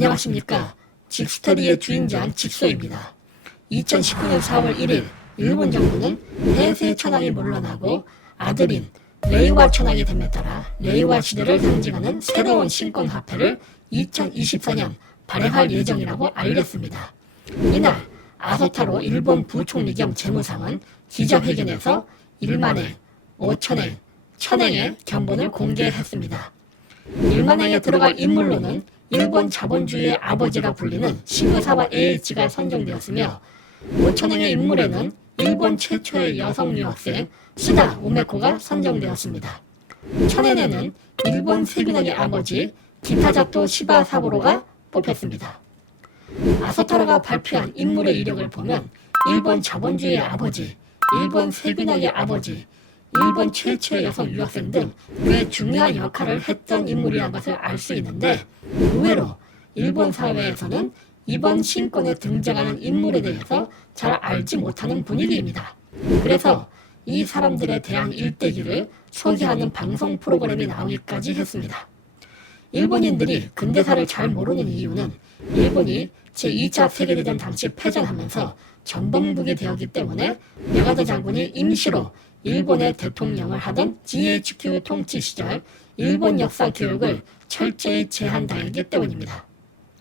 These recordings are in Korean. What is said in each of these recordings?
안녕하십니까. 직스터디의 주인장 직소입니다. 2019년 4월 1일 일본 정부는 해세 천황이 물러나고 아들인 레이와 천황이 됨에 따라 레이와 시대를 상징하는 새로운 신권 화폐를 2024년 발행할 예정이라고 알렸습니다. 이날 아소타로 일본 부총리 겸 재무상은 기자회견에서 1만행, 5천행, 1000행의 견본을 공개했습니다. 1만행에 들어갈 인물로는 일본 자본주의의 아버지라 불리는 시부사와 에이치가 선정되었으며 5천행의 인물에는 일본 최초의 여성 유학생 시다 우메코가 선정되었습니다. 1000행에는 일본 세균왕의 아버지 기타자토 시바사부로가 뽑혔습니다. 아소타라가 발표한 인물의 이력을 보면 일본 자본주의의 아버지, 일본 세균왕의 아버지, 일본 최초의 여성 유학생 등 꽤 중요한 역할을 했던 인물이라는 것을 알 수 있는데 의외로 일본 사회에서는 이번 신권에 등장하는 인물에 대해서 잘 알지 못하는 분위기입니다. 그래서 이 사람들에 대한 일대기를 소개하는 방송 프로그램이 나오기까지 했습니다. 일본인들이 근대사를 잘 모르는 이유는 일본이 제2차 세계대전 당시 패전하면서 전범국이 되었기 때문에 야마토 장군이 임시로 일본의 대통령을 하던 GHQ 통치 시절 일본 역사 교육을 철저히 제한당했기 때문입니다.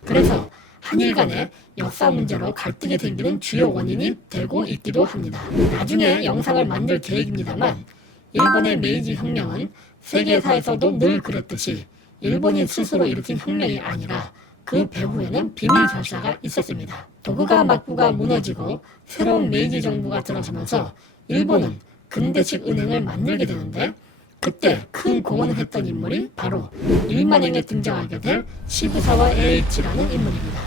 그래서 한일 간의 역사 문제로 갈등이 생기는 주요 원인이 되고 있기도 합니다. 나중에 영상을 만들 계획입니다만 일본의 메이지 혁명은 세계사에서도 늘 그랬듯이 일본인 스스로 일으킨 혁명이 아니라 그 배후에는 비밀 절차가 있었습니다. 도쿠가 막부가 무너지고 새로운 메이지 정부가 들어서면서 일본은 근대식 은행을 만들게 되는데 그때 큰 공헌을 했던 인물이 바로 1만행에 등장하게 될 시부사와 에이치라는 인물입니다.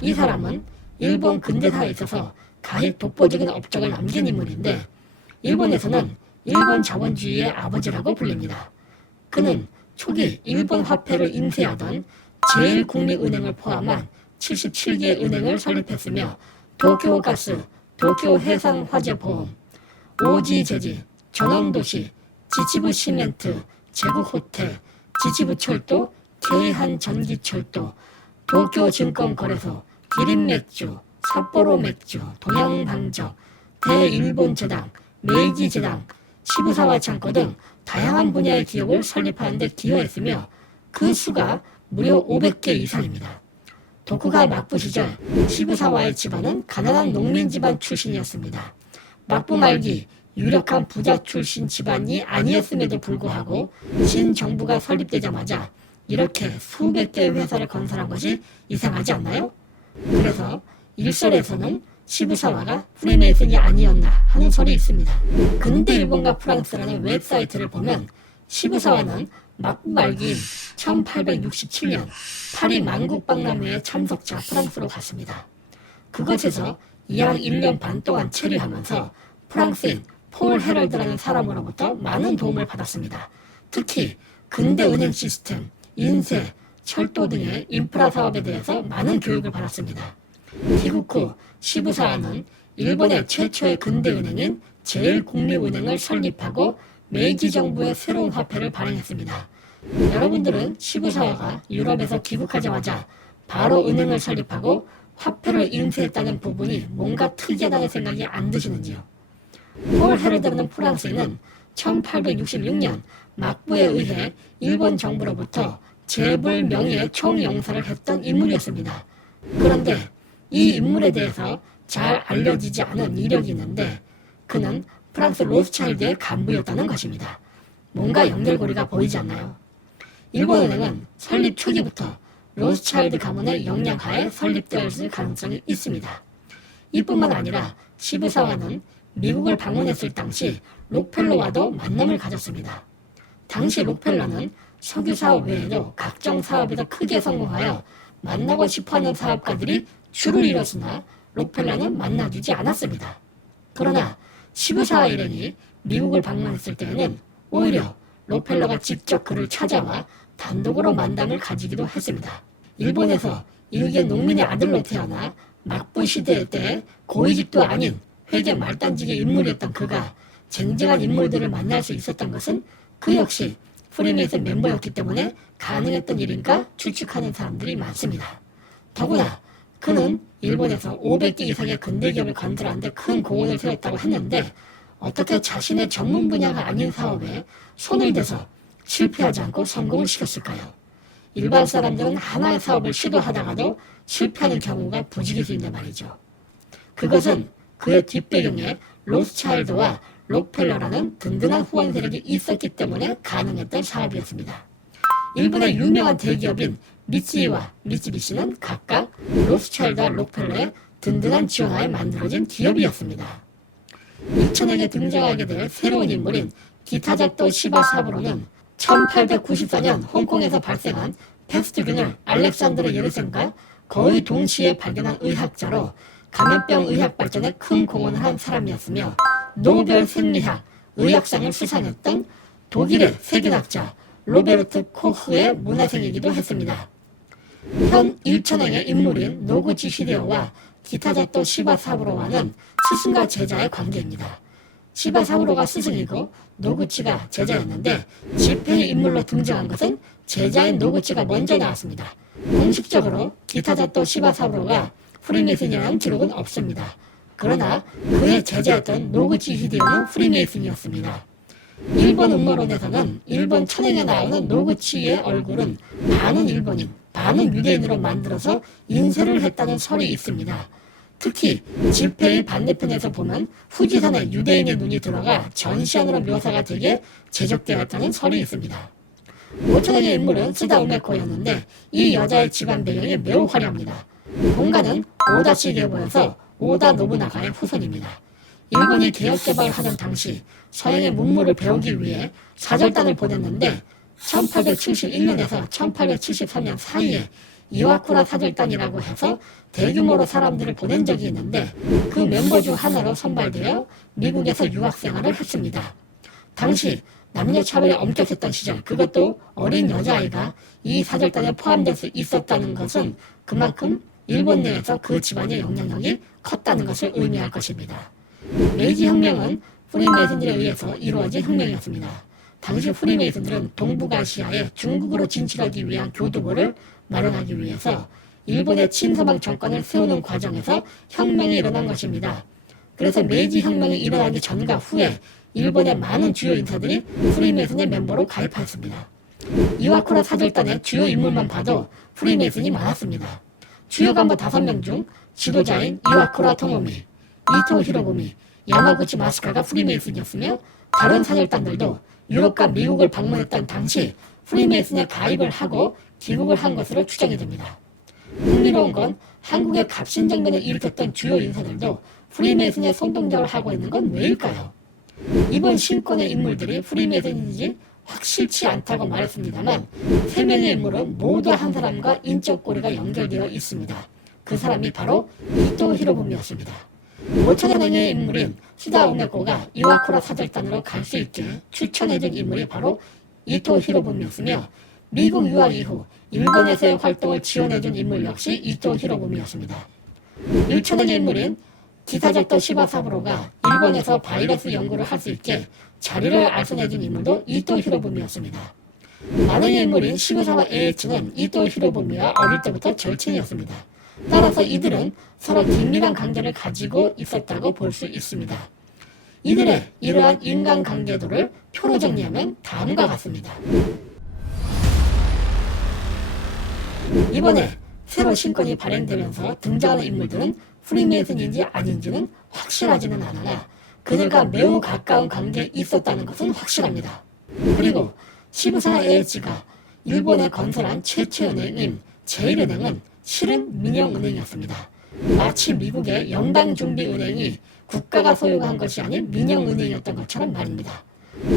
이 사람은 일본 근대사에 있어서 가히 독보적인 업적을 남긴 인물인데 일본에서는 일본 자본주의의 아버지라고 불립니다. 그는 초기 일본 화폐를 인쇄하던 제1국민은행을 포함한 77개의 은행을 설립했으며 도쿄가스, 도쿄해상화재보험, 오지제지, 전원도시, 지치부 시멘트, 제국호텔, 지치부철도, 케이한전기철도, 도쿄증권거래소, 기린맥주, 삿포로맥주, 동양방적, 대일본재당, 메이지재당, 시부사와 창고 등 다양한 분야의 기업을 설립하는 데 기여했으며 그 수가 무려 500개 이상입니다. 도쿠가 막부 시절 시부사와의 집안은 가난한 농민 집안 출신이었습니다. 막부 말기 유력한 부자 출신 집안이 아니었음에도 불구하고 신정부가 설립되자마자 이렇게 수백 개의 회사를 건설한 것이 이상하지 않나요? 그래서 일설에서는 시부사와가 프리메이슨이 아니었나 하는 설이 있습니다. 근대 일본과 프랑스라는 웹사이트를 보면 시부사와는 막부 말기인 1867년 파리 만국박람회의 참석자 프랑스로 갔습니다. 그곳에서 약 1년 반 동안 체류하면서 프랑스인 폴 헤럴드라는 사람으로부터 많은 도움을 받았습니다. 특히 근대 은행 시스템, 인쇄, 철도 등의 인프라 사업에 대해서 많은 교육을 받았습니다. 귀국 후 시부사와는 일본의 최초의 근대 은행인 제1국민은행을 설립하고 메이지 정부의 새로운 화폐를 발행했습니다. 여러분들은 시부사와가 유럽에서 귀국하자마자 바로 은행을 설립하고 화폐를 인쇄했다는 부분이 뭔가 특이하다는 생각이 안 드시는지요? 폴 헤럴드라는 프랑스인은 1866년 막부에 의해 일본 정부로부터 재벌 명의의 총영사를 했던 인물이었습니다. 그런데 이 인물에 대해서 잘 알려지지 않은 이력이 있는데 그는 프랑스 로스차일드의 간부였다는 것입니다. 뭔가 연결고리가 보이지 않나요? 일본은행은 설립 초기부터 로스차일드 가문의 영향하에 설립되었을 가능성이 있습니다. 이뿐만 아니라 시부사와는 미국을 방문했을 당시 록펠러와도 만남을 가졌습니다. 당시 록펠러는 석유 사업 외에도 각종 사업에서 크게 성공하여 만나고 싶어하는 사업가들이 줄을 이뤘으나 록펠러는 만나주지 않았습니다. 그러나 시부사와 일행이 미국을 방문했을 때에는 오히려 록펠러가 직접 그를 찾아와 단독으로 만남을 가지기도 했습니다. 일본에서 일개 농민의 아들로 태어나 막부 시대 때 고위직도 아닌 회계 말단직의 인물이었던 그가 쟁쟁한 인물들을 만날 수 있었던 것은 그 역시 프리메이슨 멤버였기 때문에 가능했던 일인가 추측하는 사람들이 많습니다. 더구나 그는 일본에서 500개 이상의 근대 기업을 건설하는데 큰 공헌을 세웠다고 했는데 어떻게 자신의 전문 분야가 아닌 사업에 손을 대서 실패하지 않고 성공을 시켰을까요? 일반 사람들은 하나의 사업을 시도하다가도 실패하는 경우가 부지기수인데 말이죠. 그것은 그의 뒷배경에 로스차일드와 록펠러라는 든든한 후원 세력이 있었기 때문에 가능했던 사업이었습니다. 일본의 유명한 대기업인 미쓰이와 미쓰비시는 각각 로스차일드와 록펠러의 든든한 지원하에 만들어진 기업이었습니다. 2000년에 등장하게 될 새로운 인물인 기타자토 시바사부로는 1894년 홍콩에서 발생한 패스트균을 알렉산드르 예르센과 거의 동시에 발견한 의학자로 감염병 의학 발전에 큰 공헌을 한 사람이었으며 노벨 생리학, 의학상을 수상했던 독일의 세균학자 로베르트 코흐의 문화생이기도 했습니다. 현 1천행의 인물인 노구치 히데오와 기타자토 시바사부로와는 스승과 제자의 관계입니다. 시바사부로가 스승이고 노구치가 제자였는데 집회의 인물로 등장한 것은 제자인 노구치가 먼저 나왔습니다. 공식적으로 기타자토 시바사부로가 프리메이슨이라는 기록은 없습니다. 그러나 그의 제자였던 노구치 히데오는 프리메이슨이었습니다. 일본 음모론에서는 일본 천행에 나오는 노구치의 얼굴은 반은 일본인, 반은 유대인으로 만들어서 인쇄를 했다는 설이 있습니다. 특히 집회의 반대편에서 보면 후지산에 유대인의 눈이 들어가 전시안으로 묘사가 되게 제작되었다는 설이 있습니다. 5천행의 인물은 스다 우메코였는데 이 여자의 집안 배경이 매우 화려합니다. 본가는 오다시 계보여서 오다 노부나가의 후손입니다. 일본이 개혁개발을 하던 당시 서양의 문물을 배우기 위해 사절단을 보냈는데 1871년에서 1873년 사이에 이와쿠라 사절단이라고 해서 대규모로 사람들을 보낸 적이 있는데 그 멤버 중 하나로 선발되어 미국에서 유학생활을 했습니다. 당시 남녀차별이 엄격했던 시절, 그것도 어린 여자아이가 이 사절단에 포함될 수 있었다는 것은 그만큼 일본 내에서 그 집안의 영향력이 컸다는 것을 의미할 것입니다. 메이지 혁명은 프리메이슨들에 의해서 이루어진 혁명이었습니다. 당시 프리메이슨들은 동북아시아에 중국으로 진출하기 위한 교두보를 마련하기 위해서 일본의 친서방 정권을 세우는 과정에서 혁명이 일어난 것입니다. 그래서 메이지 혁명이 일어나기 전과 후에 일본의 많은 주요 인사들이 프리메이슨의 멤버로 가입하였습니다. 이와쿠라 사절단의 주요 인물만 봐도 프리메이슨이 많았습니다. 주요 간부 5명 중 지도자인 이와쿠라 토모미, 이토 히로부미, 야마구치 마스카가 프리메이슨이었으며 다른 사절단들도 유럽과 미국을 방문했던 당시 프리메이슨에 가입을 하고 귀국을 한 것으로 추정이 됩니다. 흥미로운 건 한국의 갑신정변을 일으켰던 주요 인사들도 프리메이슨의 손동작을 하고 있는 건 왜일까요? 이번 신권의 인물들이 프리메이슨인지 확실치 않다고 말했습니다만 3명의 인물은 모두 한 사람과 인적 고리가 연결되어 있습니다. 그 사람이 바로 이토 히로부미였습니다. 5천년의 인물인 시다 우메코가 이와쿠라 사절단으로 갈 수 있게 추천해준 인물이 바로 이토 히로부미였으며 미국 유학 이후 일본에서의 활동을 지원해준 인물 역시 이토 히로부미였습니다. 1천년의 인물인 기타자토 시바사부로가 일본에서 바이러스 연구를 할 수 있게 자리를 알선해준 인물도 이토 히로부미였습니다. 만행의 인물인 시부사와 에이치는 이토 히로부미와 어릴 때부터 절친이었습니다. 따라서 이들은 서로 긴밀한 관계를 가지고 있었다고 볼 수 있습니다. 이들의 이러한 인간관계도를 표로 정리하면 다음과 같습니다. 이번에 새로 신권이 발행되면서 등장하는 인물들은 프리메이슨인지 아닌지는 확실하지는 않으나 그들과 매우 가까운 관계에 있었다는 것은 확실합니다. 그리고 시부사 에이치가 일본에 건설한 최초 은행인 제1은행은 실은 민영은행이었습니다. 마치 미국의 연방준비은행이 국가가 소유한 것이 아닌 민영은행이었던 것처럼 말입니다.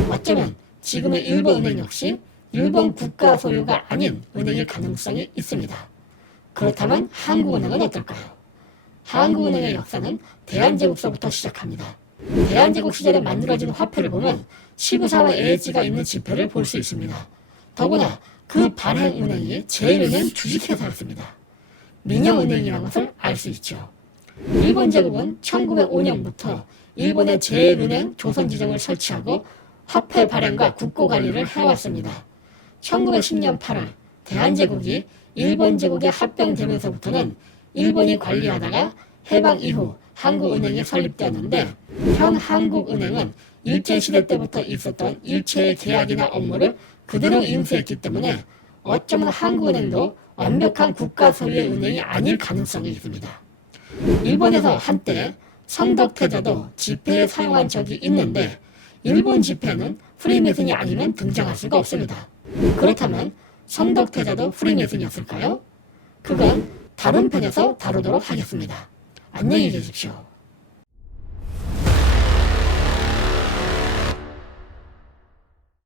어쩌면 지금의 일본은행 역시 일본 국가 소유가 아닌 은행일 가능성이 있습니다. 그렇다면 한국은행은 어떨까요? 한국은행의 역사는 대한제국서부터 시작합니다. 대한제국 시절에 만들어진 화폐를 보면 시부사와 에이지가 있는 지폐를 볼 수 있습니다. 더구나 그 발행은행이 제1은행 주식회사였습니다. 민영은행이라는 것을 알 수 있죠. 일본 제국은 1905년부터 일본의 제1은행 조선지점을 설치하고 화폐 발행과 국고 관리를 해왔습니다. 1910년 8월 대한제국이 일본 제국에 합병되면서부터는 일본이 관리하다가 해방 이후 한국은행이 설립되었는데, 현 한국은행은 일제시대 때부터 있었던 일체의 계약이나 업무를 그대로 인수했기 때문에 어쩌면 한국은행도 완벽한 국가 소유의 은행이 아닐 가능성이 있습니다. 일본에서 한때 성덕태자도 지폐에 사용한 적이 있는데, 일본 지폐는 프리메슨이 아니면 등장할 수가 없습니다. 그렇다면 성덕태자도 프리메슨이었을까요? 그건 다른 편에서 다루도록 하겠습니다. 안녕히 계십시오.